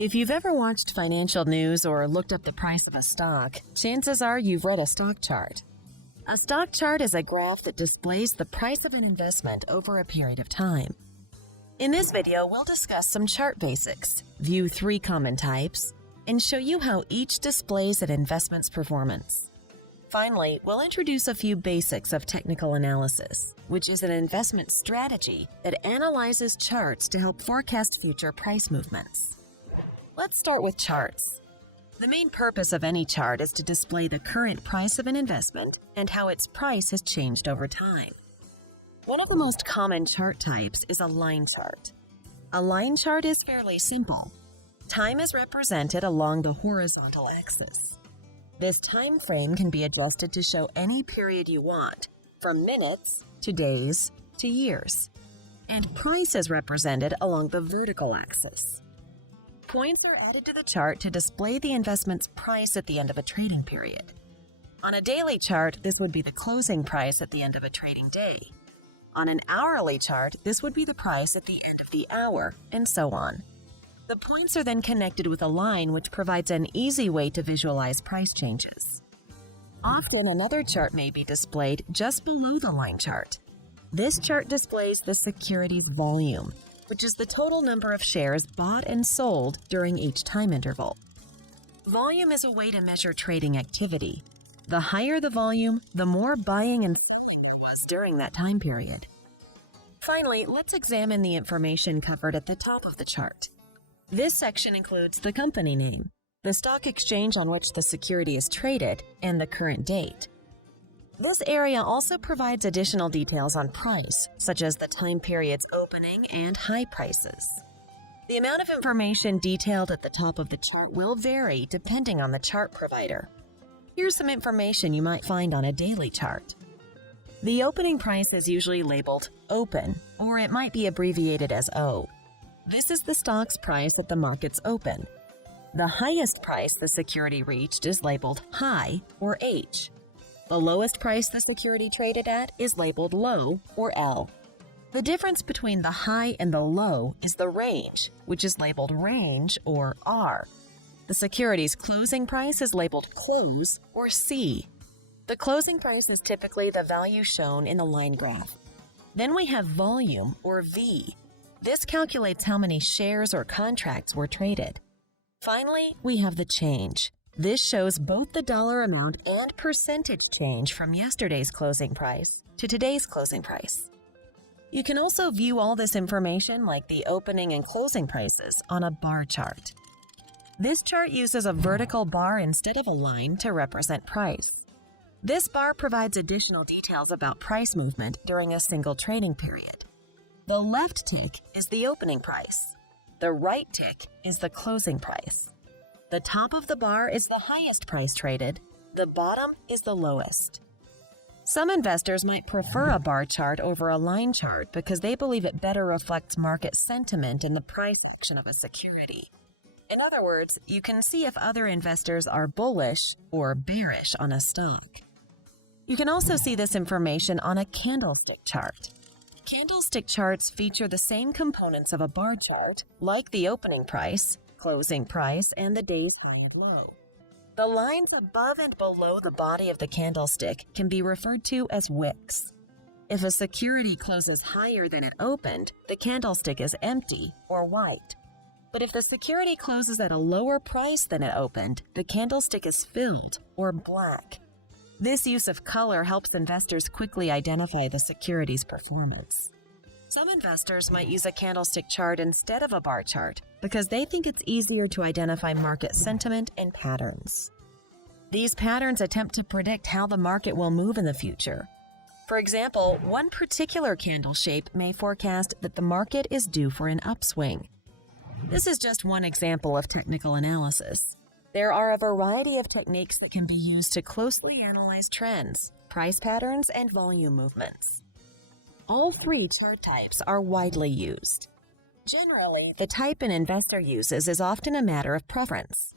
If you've ever watched financial news or looked up the price of a stock, chances are you've read a stock chart. A stock chart is a graph that displays the price of an investment over a period of time. In this video, we'll discuss some chart basics, view 3 common types, and show you how each displays an investment's performance. Finally, we'll introduce a few basics of technical analysis, which is an investment strategy that analyzes charts to help forecast future price movements. Let's start with charts. The main purpose of any chart is to display the current price of an investment and how its price has changed over time. One of the most common chart types is a line chart. A line chart is fairly simple. Time is represented along the horizontal axis. This time frame can be adjusted to show any period you want, from minutes to days to years. And price is represented along the vertical axis. Points are added to the chart to display the investment's price at the end of a trading period. On a daily chart, this would be the closing price at the end of a trading day. On an hourly chart, this would be the price at the end of the hour, and so on. The points are then connected with a line which provides an easy way to visualize price changes. Often, another chart may be displayed just below the line chart. This chart displays the security's volume, which is the total number of shares bought and sold during each time interval. Volume is a way to measure trading activity. The higher the volume, the more buying and selling there was during that time period. Finally, let's examine the information covered at the top of the chart. This section includes the company name, the stock exchange on which the security is traded, and the current date. This area also provides additional details on price, such as the time period's opening and high prices. The amount of information detailed at the top of the chart will vary depending on the chart provider. Here's some information you might find on a daily chart. The opening price is usually labeled open, or it might be abbreviated as O. This is the stock's price at the market's open. The highest price the security reached is labeled high, or H. The lowest price the security traded at is labeled low, or L. The difference between the high and the low is the range, which is labeled range, or R. The security's closing price is labeled close, or C. The closing price is typically the value shown in the line graph. Then we have volume, or V. This calculates how many shares or contracts were traded. Finally, we have the change. This shows both the dollar amount and percentage change from yesterday's closing price to today's closing price. You can also view all this information, like the opening and closing prices, on a bar chart. This chart uses a vertical bar instead of a line to represent price. This bar provides additional details about price movement during a single trading period. The left tick is the opening price. The right tick is the closing price. The top of the bar is the highest price traded. The bottom is the lowest. Some investors might prefer a bar chart over a line chart because they believe it better reflects market sentiment and the price action of a security. In other words, you can see if other investors are bullish or bearish on a stock. You can also see this information on a candlestick chart. Candlestick charts feature the same components of a bar chart, like the opening price, closing price, and the day's high and low. The lines above and below the body of the candlestick can be referred to as wicks. If a security closes higher than it opened, the candlestick is empty or white. But if the security closes at a lower price than it opened, the candlestick is filled or black. This use of color helps investors quickly identify the security's performance. Some investors might use a candlestick chart instead of a bar chart because they think it's easier to identify market sentiment and patterns. These patterns attempt to predict how the market will move in the future. For example, one particular candle shape may forecast that the market is due for an upswing. This is just one example of technical analysis. There are a variety of techniques that can be used to closely analyze trends, price patterns, and volume movements. All 3 chart types are widely used. Generally, the type an investor uses is often a matter of preference.